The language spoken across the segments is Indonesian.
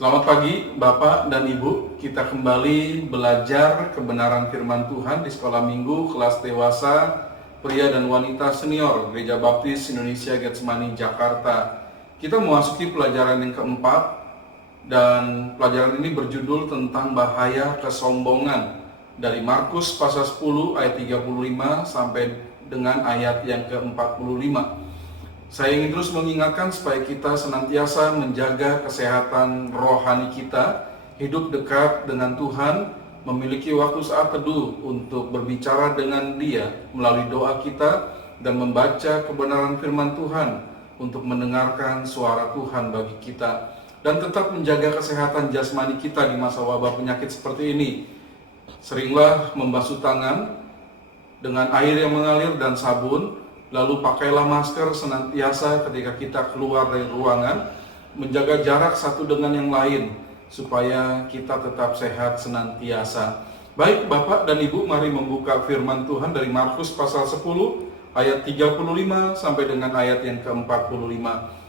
Selamat pagi Bapak dan Ibu, kita kembali belajar kebenaran firman Tuhan di sekolah minggu kelas dewasa pria dan wanita senior Gereja Baptis Indonesia Getsemani Jakarta. Kita memasuki pelajaran yang keempat dan pelajaran ini berjudul tentang bahaya kesombongan dari Markus pasal 10 ayat 35 sampai dengan ayat yang ke-45. Saya ingin terus mengingatkan supaya kita senantiasa menjaga kesehatan rohani kita, hidup dekat dengan Tuhan, memiliki waktu saat teduh untuk berbicara dengan Dia melalui doa kita dan membaca kebenaran firman Tuhan untuk mendengarkan suara Tuhan bagi kita dan tetap menjaga kesehatan jasmani kita di masa wabah penyakit seperti ini. Seringlah membasuh tangan dengan air yang mengalir dan sabun. Lalu pakailah masker senantiasa ketika kita keluar dari ruangan, menjaga jarak satu dengan yang lain, supaya kita tetap sehat senantiasa. Baik Bapak dan Ibu, mari membuka firman Tuhan dari Markus pasal 10, ayat 35 sampai dengan ayat yang ke-45.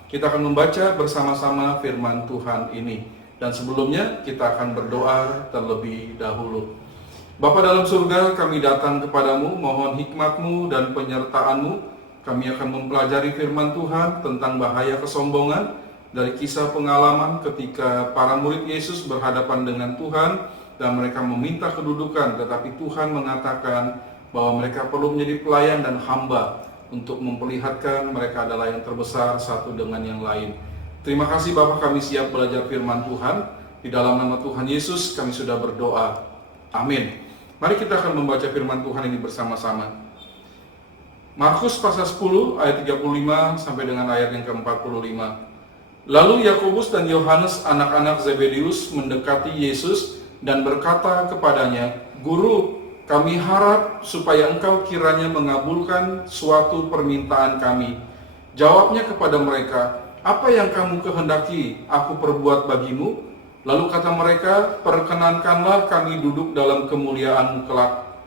Kita akan membaca bersama-sama firman Tuhan ini. Dan sebelumnya kita akan berdoa terlebih dahulu. Bapa dalam surga, kami datang kepadamu, mohon hikmat-Mu dan penyertaan-Mu. Kami akan mempelajari firman Tuhan tentang bahaya kesombongan dari kisah pengalaman ketika para murid Yesus berhadapan dengan Tuhan dan mereka meminta kedudukan, tetapi Tuhan mengatakan bahwa mereka perlu menjadi pelayan dan hamba untuk memperlihatkan mereka adalah yang terbesar satu dengan yang lain. Terima kasih Bapa, kami siap belajar firman Tuhan. Di dalam nama Tuhan Yesus kami sudah berdoa. Amin. Mari kita akan membaca firman Tuhan ini bersama-sama. Markus pasal 10 ayat 35 sampai dengan ayat yang ke-45. Lalu Yakobus dan Yohanes anak-anak Zebedeus mendekati Yesus dan berkata kepadanya, "Guru, kami harap supaya engkau kiranya mengabulkan suatu permintaan kami." Jawabnya kepada mereka, "Apa yang kamu kehendaki aku perbuat bagimu?" Lalu kata mereka, "Perkenankanlah kami duduk dalam kemuliaan-Mu kelak.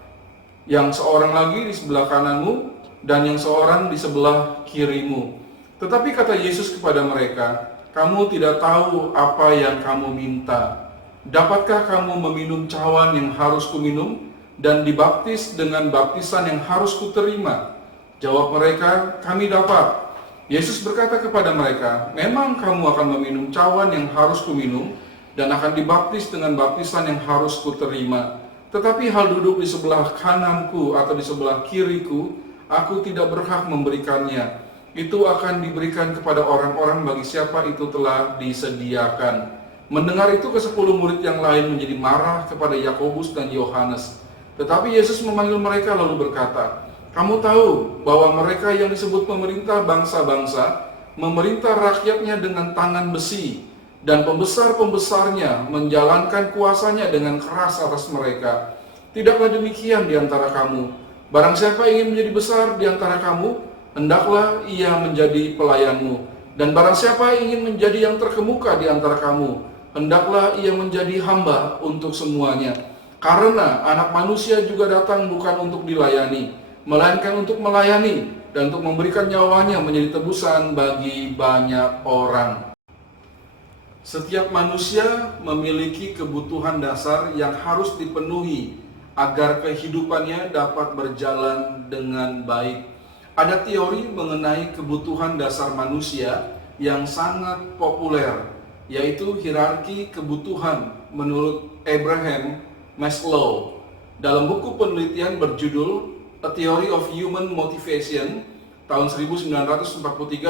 Yang seorang lagi di sebelah kananmu dan yang seorang di sebelah kirimu." Tetapi kata Yesus kepada mereka, "Kamu tidak tahu apa yang kamu minta. Dapatkah kamu meminum cawan yang harus kuminum dan dibaptis dengan baptisan yang harus kuterima?" Jawab mereka, "Kami dapat." Yesus berkata kepada mereka, "Memang kamu akan meminum cawan yang harus kuminum dan akan dibaptis dengan baptisan yang harus kuterima. Tetapi hal duduk di sebelah kananku atau di sebelah kiriku, aku tidak berhak memberikannya. Itu akan diberikan kepada orang-orang bagi siapa itu telah disediakan." Mendengar itu ke-10 murid yang lain menjadi marah kepada Yakobus dan Yohanes. Tetapi Yesus memanggil mereka lalu berkata, "Kamu tahu bahwa mereka yang disebut pemerintah bangsa-bangsa memerintah rakyatnya dengan tangan besi, dan pembesar-pembesarnya menjalankan kuasanya dengan keras atas mereka. Tidaklah demikian di antara kamu. Barang siapa ingin menjadi besar di antara kamu, hendaklah ia menjadi pelayanmu. Dan barang siapa ingin menjadi yang terkemuka di antara kamu, hendaklah ia menjadi hamba untuk semuanya. Karena Anak Manusia juga datang bukan untuk dilayani, melainkan untuk melayani dan untuk memberikan nyawanya menjadi tebusan bagi banyak orang." Setiap manusia memiliki kebutuhan dasar yang harus dipenuhi agar kehidupannya dapat berjalan dengan baik. Ada teori mengenai kebutuhan dasar manusia yang sangat populer, yaitu hierarki kebutuhan menurut Abraham Maslow. Dalam buku penelitian berjudul A Theory of Human Motivation tahun 1943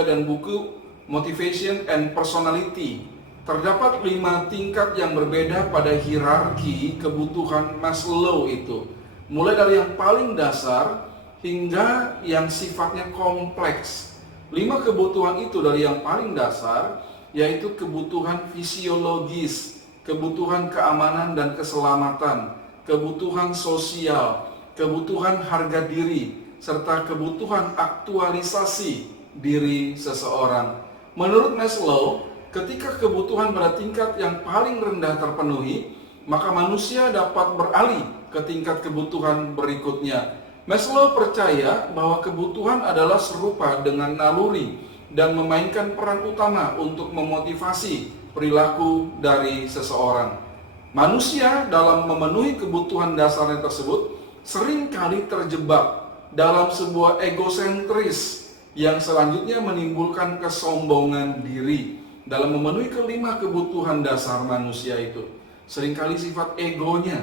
dan buku Motivation and Personality, terdapat 5 tingkat yang berbeda pada hierarki kebutuhan Maslow itu. Mulai dari yang paling dasar hingga yang sifatnya kompleks. 5 kebutuhan itu dari yang paling dasar, yaitu kebutuhan fisiologis, kebutuhan keamanan dan keselamatan, kebutuhan sosial, kebutuhan harga diri, serta kebutuhan aktualisasi diri seseorang. Menurut Maslow, ketika kebutuhan pada tingkat yang paling rendah terpenuhi, maka manusia dapat beralih ke tingkat kebutuhan berikutnya. Maslow percaya bahwa kebutuhan adalah serupa dengan naluri dan memainkan peran utama untuk memotivasi perilaku dari seseorang. Manusia dalam memenuhi kebutuhan dasarnya tersebut seringkali terjebak dalam sebuah egosentris yang selanjutnya menimbulkan kesombongan diri. Dalam memenuhi kelima kebutuhan dasar manusia itu, seringkali sifat egonya,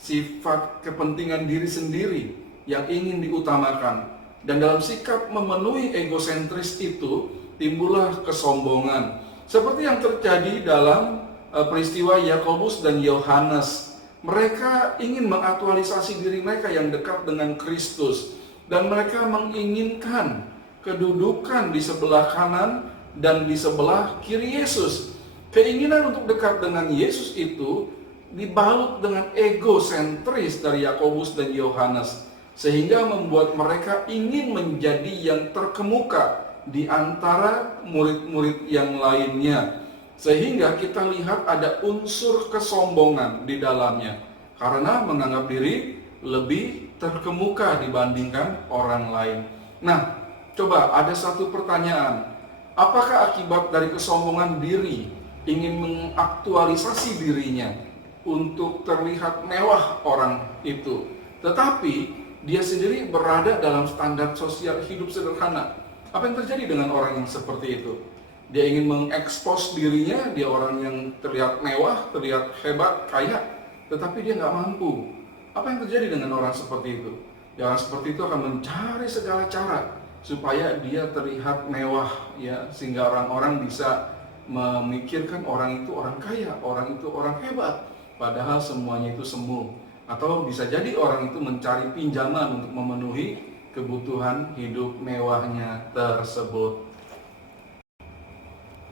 sifat kepentingan diri sendiri yang ingin diutamakan. Dan dalam sikap memenuhi egosentris itu timbullah kesombongan. Seperti yang terjadi dalam peristiwa Yakobus dan Yohanes. Mereka ingin mengaktualisasi diri mereka yang dekat dengan Kristus, dan mereka menginginkan kedudukan di sebelah kanan dan di sebelah kiri Yesus. Keinginan untuk dekat dengan Yesus itu dibalut dengan egosentris dari Yakobus dan Yohanes, sehingga membuat mereka ingin menjadi yang terkemuka di antara murid-murid yang lainnya. Sehingga kita lihat ada unsur kesombongan di dalamnya, karena menganggap diri lebih terkemuka dibandingkan orang lain. Nah, coba ada satu pertanyaan. Apakah akibat dari kesombongan diri ingin mengaktualisasi dirinya untuk terlihat mewah orang itu, tetapi dia sendiri berada dalam standar sosial hidup sederhana? Apa yang terjadi dengan orang yang seperti itu? Dia ingin mengekspos dirinya, dia orang yang terlihat mewah, terlihat hebat, kaya, tetapi dia nggak mampu. Apa yang terjadi dengan orang seperti itu? Ya, orang seperti itu akan mencari segala cara supaya dia terlihat mewah, ya, sehingga orang-orang bisa memikirkan orang itu orang kaya, orang itu orang hebat, padahal semuanya itu semu. Atau bisa jadi orang itu mencari pinjaman untuk memenuhi kebutuhan hidup mewahnya tersebut.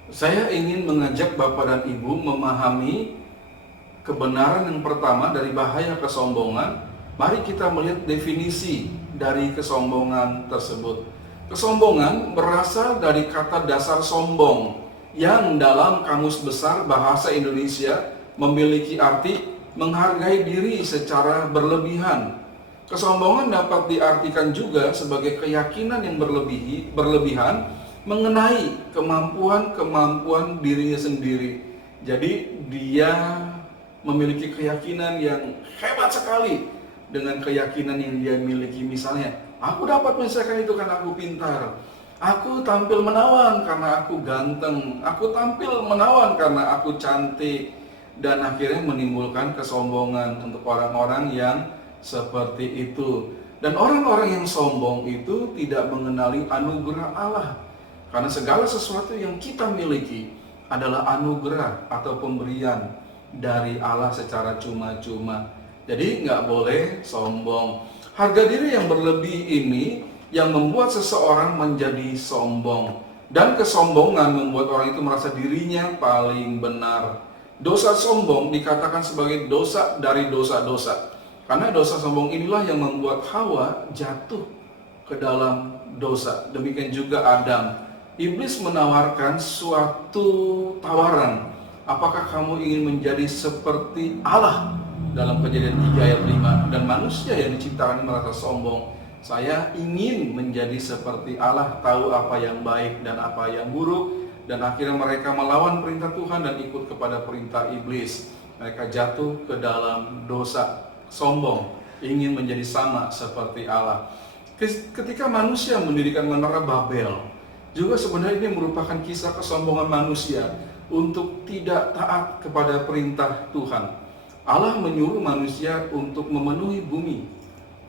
Saya ingin mengajak Bapak dan Ibu memahami kebenaran yang pertama dari bahaya kesombongan. Mari kita melihat definisi dari kesombongan tersebut. Kesombongan berasal dari kata dasar sombong, yang dalam Kamus Besar Bahasa Indonesia memiliki arti menghargai diri secara berlebihan. Kesombongan dapat diartikan juga sebagai keyakinan yang berlebihan mengenai kemampuan dirinya sendiri. Jadi dia memiliki keyakinan yang hebat sekali dengan keyakinan yang dia miliki. Misalnya, aku dapat menyelesaikan itu karena aku pintar, aku tampil menawan karena aku ganteng, aku tampil menawan karena aku cantik. Dan akhirnya menimbulkan kesombongan untuk orang-orang yang seperti itu. Dan orang-orang yang sombong itu tidak mengenali anugerah Allah. Karena segala sesuatu yang kita miliki adalah anugerah atau pemberian dari Allah secara cuma-cuma. Jadi nggak boleh sombong. Harga diri yang berlebih ini yang membuat seseorang menjadi sombong. Dan kesombongan membuat orang itu merasa dirinya paling benar. Dosa sombong dikatakan sebagai dosa dari dosa-dosa. Karena dosa sombong inilah yang membuat Hawa jatuh ke dalam dosa. Demikian juga Adam. Iblis menawarkan suatu tawaran. Apakah kamu ingin menjadi seperti Allah? Dalam Kejadian 3 ayat 5. Dan manusia yang diciptakan merasa sombong. Saya ingin menjadi seperti Allah, tahu apa yang baik dan apa yang buruk. Dan akhirnya mereka melawan perintah Tuhan dan ikut kepada perintah iblis. Mereka jatuh ke dalam dosa, sombong, ingin menjadi sama seperti Allah. Ketika manusia mendirikan menara Babel, juga sebenarnya ini merupakan kisah kesombongan manusia untuk tidak taat kepada perintah Tuhan. Allah menyuruh manusia untuk memenuhi bumi,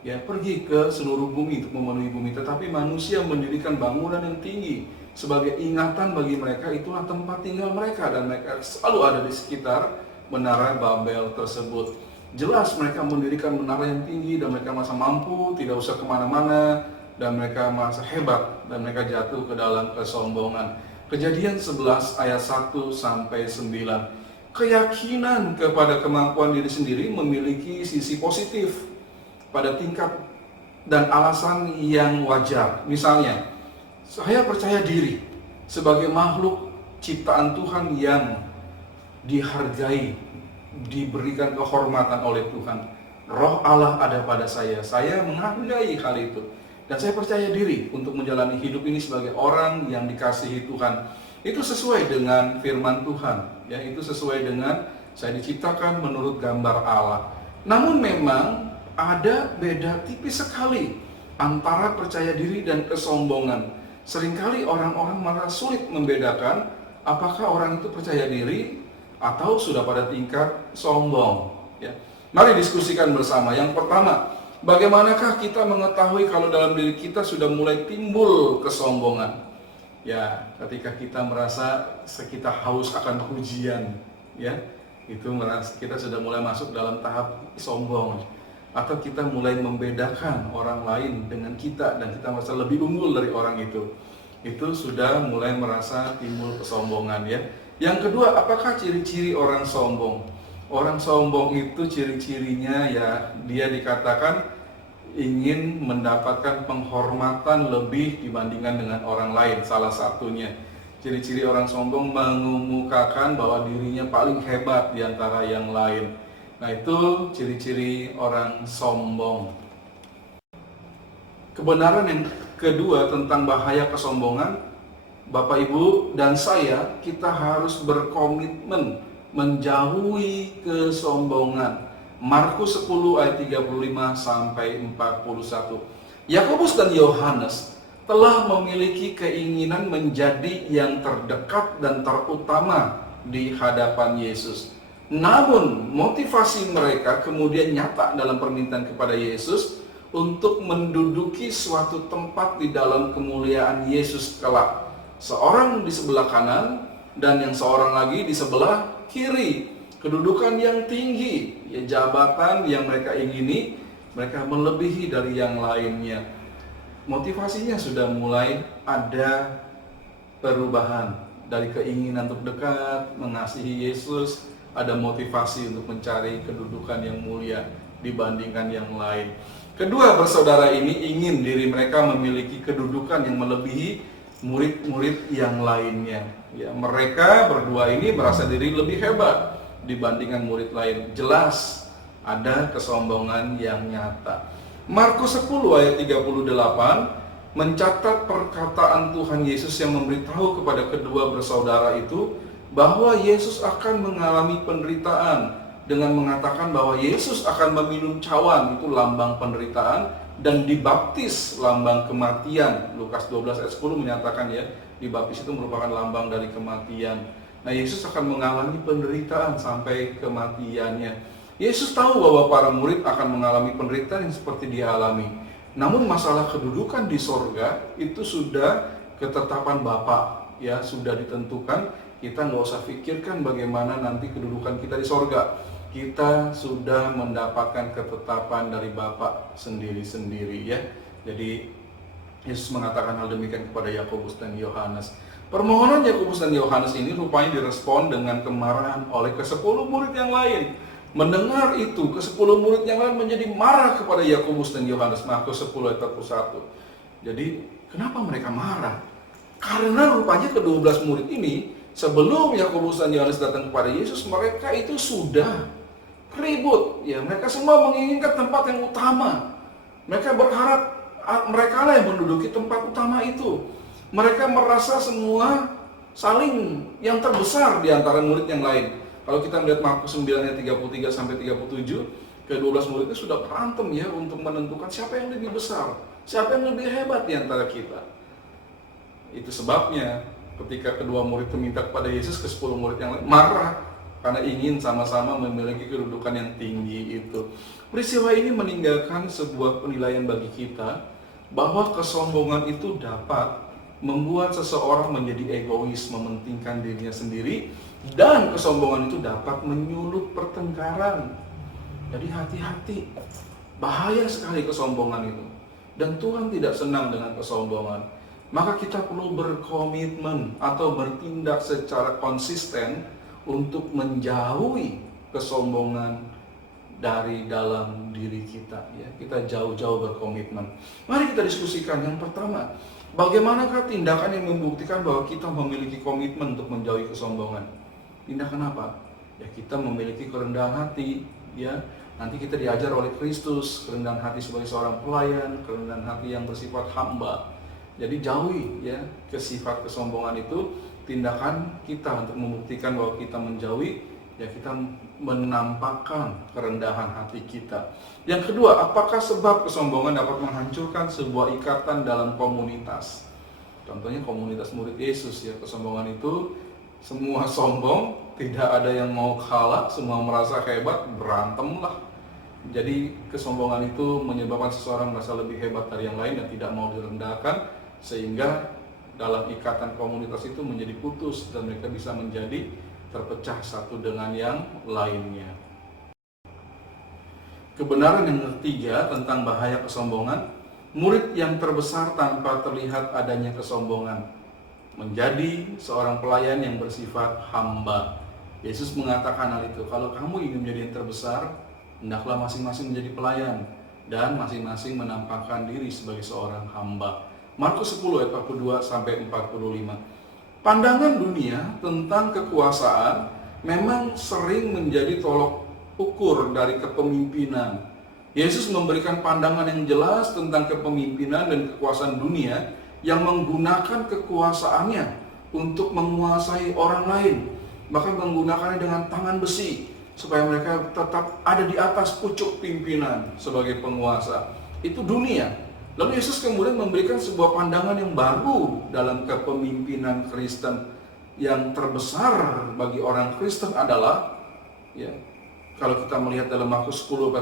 ya, pergi ke seluruh bumi untuk memenuhi bumi, tetapi manusia mendirikan bangunan yang tinggi sebagai ingatan bagi mereka, itulah tempat tinggal mereka, dan mereka selalu ada di sekitar menara Babel tersebut. Jelas mereka mendirikan menara yang tinggi dan mereka merasa mampu, tidak usah kemana-mana, dan mereka merasa hebat, dan mereka jatuh ke dalam kesombongan. Kejadian 11 ayat 1 sampai 9. Keyakinan kepada kemampuan diri sendiri memiliki sisi positif pada tingkat dan alasan yang wajar. Misalnya, saya percaya diri sebagai makhluk ciptaan Tuhan yang dihargai, diberikan kehormatan oleh Tuhan. Roh Allah ada pada saya menghargai hal itu. Dan saya percaya diri untuk menjalani hidup ini sebagai orang yang dikasihi Tuhan. Itu sesuai dengan firman Tuhan, ya, itu sesuai dengan saya diciptakan menurut gambar Allah. Namun memang ada beda tipis sekali antara percaya diri dan kesombongan. Seringkali orang-orang malah sulit membedakan apakah orang itu percaya diri atau sudah pada tingkat sombong, ya. Mari diskusikan bersama. Yang pertama, bagaimanakah kita mengetahui kalau dalam diri kita sudah mulai timbul kesombongan? Ya, ketika kita merasa kita haus akan pujian, ya, itu kita sudah mulai masuk dalam tahap sombong. Atau kita mulai membedakan orang lain dengan kita dan kita merasa lebih unggul dari orang itu sudah mulai merasa timbul kesombongan, ya. Yang kedua, apakah ciri-ciri orang sombong? Orang sombong itu ciri-cirinya, ya, dia dikatakan ingin mendapatkan penghormatan lebih dibandingkan dengan orang lain. Salah satunya, ciri-ciri orang sombong mengemukakan bahwa dirinya paling hebat di antara yang lain. Nah, itu ciri-ciri orang sombong. Kebenaran yang kedua tentang bahaya kesombongan, Bapak Ibu dan saya, kita harus berkomitmen menjauhi kesombongan. Markus 10 ayat 35 sampai 41. Yakobus dan Yohanes telah memiliki keinginan menjadi yang terdekat dan terutama di hadapan Yesus. Namun motivasi mereka kemudian nyata dalam permintaan kepada Yesus untuk menduduki suatu tempat di dalam kemuliaan Yesus kelak. Seorang di sebelah kanan dan yang seorang lagi di sebelah kiri. Kedudukan yang tinggi, ya, jabatan yang mereka ingini, mereka melebihi dari yang lainnya. Motivasinya sudah mulai ada perubahan dari keinginan untuk dekat, mengasihi Yesus, ada motivasi untuk mencari kedudukan yang mulia dibandingkan yang lain. Kedua bersaudara ini ingin diri mereka memiliki kedudukan yang melebihi murid-murid yang lainnya. Ya, mereka berdua ini merasa diri lebih hebat dibandingkan murid lain. Jelas ada kesombongan yang nyata. Markus 10 ayat 38 mencatat perkataan Tuhan Yesus yang memberitahu kepada kedua bersaudara itu bahwa Yesus akan mengalami penderitaan, dengan mengatakan bahwa Yesus akan meminum cawan, itu lambang penderitaan, dan dibaptis, lambang kematian. Lukas 12 ayat 10 menyatakan, ya, dibaptis itu merupakan lambang dari kematian. Nah, Yesus akan mengalami penderitaan sampai kematiannya. Yesus tahu bahwa para murid akan mengalami penderitaan yang seperti dia alami. Namun masalah kedudukan di sorga itu sudah ketetapan Bapa, ya, sudah ditentukan. Kita nggak usah pikirkan bagaimana nanti kedudukan kita di sorga. Kita sudah mendapatkan ketetapan dari Bapa sendiri-sendiri, ya. Jadi Yesus mengatakan hal demikian kepada Yakobus dan Yohanes. Permohonan Yakobus dan Yohanes ini rupanya direspon dengan kemarahan oleh ke-10 murid yang lain. Mendengar itu, ke-10 murid yang lain menjadi marah kepada Yakobus dan Yohanes. Markus 10 ayat 41. Jadi, kenapa mereka marah? Karena rupanya ke-12 murid ini, sebelum Yakobus dan Yohanes datang kepada Yesus, mereka itu sudah ribut. Ya, mereka semua menginginkan tempat yang utama. Mereka berharap mereka lah yang menduduki tempat utama itu. Mereka merasa semua saling yang terbesar di antara murid yang lain. Kalau kita melihat Markus 9 ayat 33 sampai 37, ke-12 murid itu sudah berantem, ya, untuk menentukan siapa yang lebih besar, siapa yang lebih hebat di antara kita. Itu sebabnya ketika kedua murid itu minta kepada Yesus, ke 10 murid yang lain marah karena ingin sama-sama memiliki kedudukan yang tinggi itu. Peristiwa ini meninggalkan sebuah penilaian bagi kita bahwa kesombongan itu dapat membuat seseorang menjadi egois, mementingkan dirinya sendiri, dan kesombongan itu dapat menyulut pertengkaran. Jadi hati-hati, bahaya sekali kesombongan itu. Dan Tuhan tidak senang dengan kesombongan. Maka kita perlu berkomitmen atau bertindak secara konsisten untuk menjauhi kesombongan dari dalam diri kita. Ya, kita jauh-jauh berkomitmen. Mari kita diskusikan. Yang pertama, bagaimanakah tindakan yang membuktikan bahwa kita memiliki komitmen untuk menjauhi kesombongan? Tindakan apa? Ya, kita memiliki kerendahan hati. Ya, nanti kita diajar oleh Kristus, kerendahan hati sebagai seorang pelayan, kerendahan hati yang bersifat hamba. Jadi jauhi ya sifat kesombongan itu. Tindakan kita untuk membuktikan bahwa kita menjauhi, ya kita menampakkan kerendahan hati kita. Yang kedua, apakah sebab kesombongan dapat menghancurkan sebuah ikatan dalam komunitas? Contohnya komunitas murid Yesus ya, kesombongan itu semua sombong, tidak ada yang mau kalah, semua merasa hebat, berantem lah. Jadi kesombongan itu menyebabkan seseorang merasa lebih hebat dari yang lain dan tidak mau direndahkan, sehingga dalam ikatan komunitas itu menjadi putus dan mereka bisa menjadi terpecah satu dengan yang lainnya. Kebenaran yang ketiga tentang bahaya kesombongan, murid yang terbesar tanpa terlihat adanya kesombongan menjadi seorang pelayan yang bersifat hamba. Yesus mengatakan hal itu, kalau kamu ingin menjadi yang terbesar, hendaklah masing-masing menjadi pelayan dan masing-masing menampakkan diri sebagai seorang hamba. Markus 10 ayat 42 sampai 45. Pandangan dunia tentang kekuasaan memang sering menjadi tolok ukur dari kepemimpinan. Yesus memberikan pandangan yang jelas tentang kepemimpinan dan kekuasaan dunia yang menggunakan kekuasaannya untuk menguasai orang lain, bahkan menggunakannya dengan tangan besi supaya mereka tetap ada di atas pucuk pimpinan sebagai penguasa. Itu dunia. Lalu Yesus kemudian memberikan sebuah pandangan yang baru dalam kepemimpinan Kristen. Yang terbesar bagi orang Kristen adalah, ya, kalau kita melihat dalam Markus 10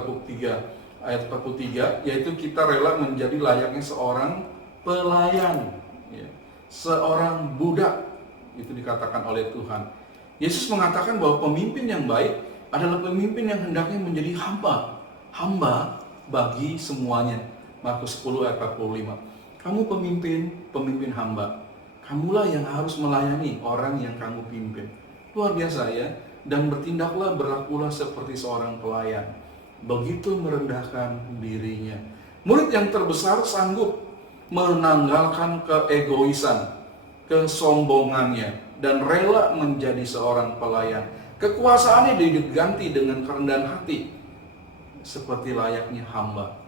ayat 43, yaitu kita rela menjadi layaknya seorang pelayan, ya, seorang budak, itu dikatakan oleh Tuhan. Yesus mengatakan bahwa pemimpin yang baik adalah pemimpin yang hendaknya menjadi hamba bagi semuanya. Markus 10 ayat 45. Kamu pemimpin hamba. Kamulah yang harus melayani orang yang kamu pimpin. Luar biasa ya. Dan berlakulah seperti seorang pelayan. Begitu merendahkan dirinya. Murid yang terbesar sanggup menanggalkan keegoisan, kesombongannya, dan rela menjadi seorang pelayan. Kekuasaannya diganti dengan kerendahan hati, seperti layaknya hamba.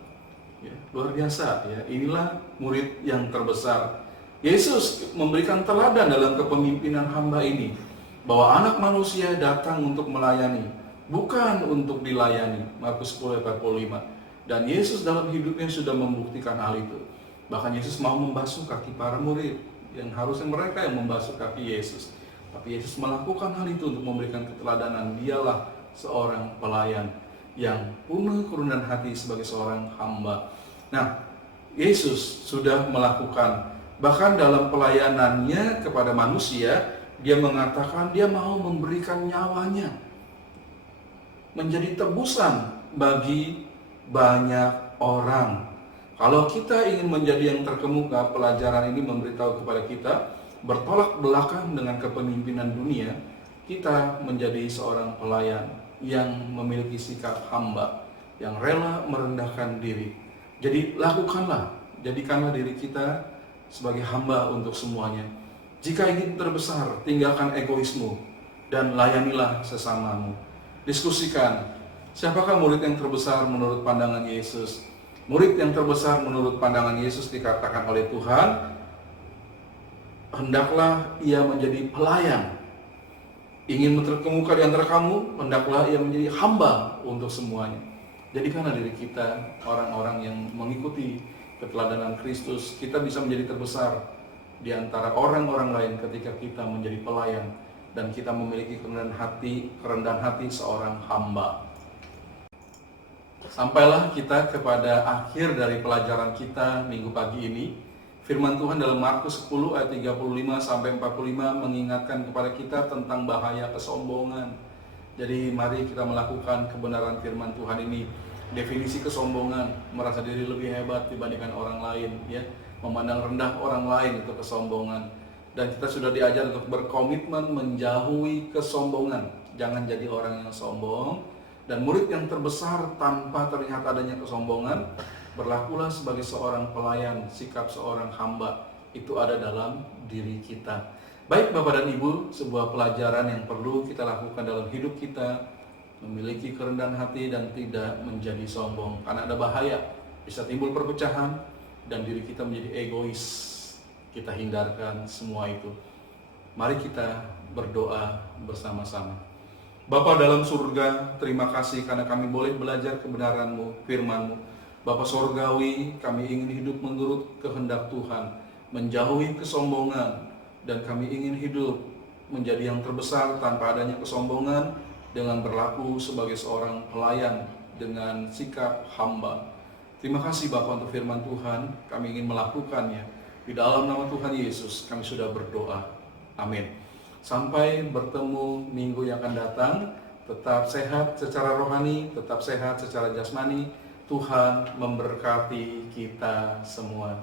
Ya, luar biasa ya, inilah murid yang terbesar. Yesus memberikan teladan dalam kepemimpinan hamba ini, bahwa anak manusia datang untuk melayani, bukan untuk dilayani. Markus 10 ayat 45. Dan Yesus dalam hidupnya sudah membuktikan hal itu. Bahkan Yesus mau membasuh kaki para murid, yang harusnya mereka yang membasuh kaki Yesus. Tapi Yesus melakukan hal itu untuk memberikan keteladanan. Dialah seorang pelayan yang penuh kerendahan hati sebagai seorang hamba. Nah, Yesus sudah melakukan, bahkan dalam pelayanannya kepada manusia, dia mengatakan dia mau memberikan nyawanya menjadi tebusan bagi banyak orang. Kalau kita ingin menjadi yang terkemuka, pelajaran ini memberitahu kepada kita, bertolak belakang dengan kepemimpinan dunia, kita menjadi seorang pelayan yang memiliki sikap hamba, yang rela merendahkan diri. Jadi lakukanlah, jadikanlah diri kita sebagai hamba untuk semuanya. Jika ingin terbesar, tinggalkan egoismu dan layanilah sesamamu. Diskusikan, siapakah murid yang terbesar menurut pandangan Yesus? Murid yang terbesar menurut pandangan Yesus dikatakan oleh Tuhan, hendaklah ia menjadi pelayan. Ingin terkemuka di antara kamu, hendaklah ia menjadi hamba untuk semuanya. Jadikanlah diri kita orang-orang yang mengikuti keteladanan Kristus. Kita bisa menjadi terbesar di antara orang-orang lain ketika kita menjadi pelayan dan kita memiliki kerendahan hati seorang hamba. Sampailah kita kepada akhir dari pelajaran kita minggu pagi ini. Firman Tuhan dalam Markus 10 ayat 35 sampai 45 mengingatkan kepada kita tentang bahaya kesombongan. Jadi mari kita melakukan kebenaran firman Tuhan ini. Definisi kesombongan, merasa diri lebih hebat dibandingkan orang lain, ya, memandang rendah orang lain, itu kesombongan. Dan kita sudah diajar untuk berkomitmen menjauhi kesombongan. Jangan jadi orang yang sombong. Dan murid yang terbesar tanpa terlihat adanya kesombongan, berlakulah sebagai seorang pelayan, sikap seorang hamba. Itu ada dalam diri kita. Baik Bapak dan Ibu, sebuah pelajaran yang perlu kita lakukan dalam hidup kita, memiliki kerendahan hati dan tidak menjadi sombong. Karena ada bahaya, bisa timbul perpecahan dan diri kita menjadi egois. Kita hindarkan semua itu. Mari kita berdoa bersama-sama. Bapa dalam surga, terima kasih karena kami boleh belajar kebenaran-Mu, firman-Mu. Bapa Sorgawi, kami ingin hidup menurut kehendak Tuhan, menjauhi kesombongan, dan kami ingin hidup menjadi yang terbesar tanpa adanya kesombongan, dengan berlaku sebagai seorang pelayan dengan sikap hamba. Terima kasih Bapa untuk firman Tuhan, kami ingin melakukannya. Di dalam nama Tuhan Yesus kami sudah berdoa. Amin. Sampai bertemu minggu yang akan datang. Tetap sehat secara rohani, tetap sehat secara jasmani. Tuhan memberkati kita semua.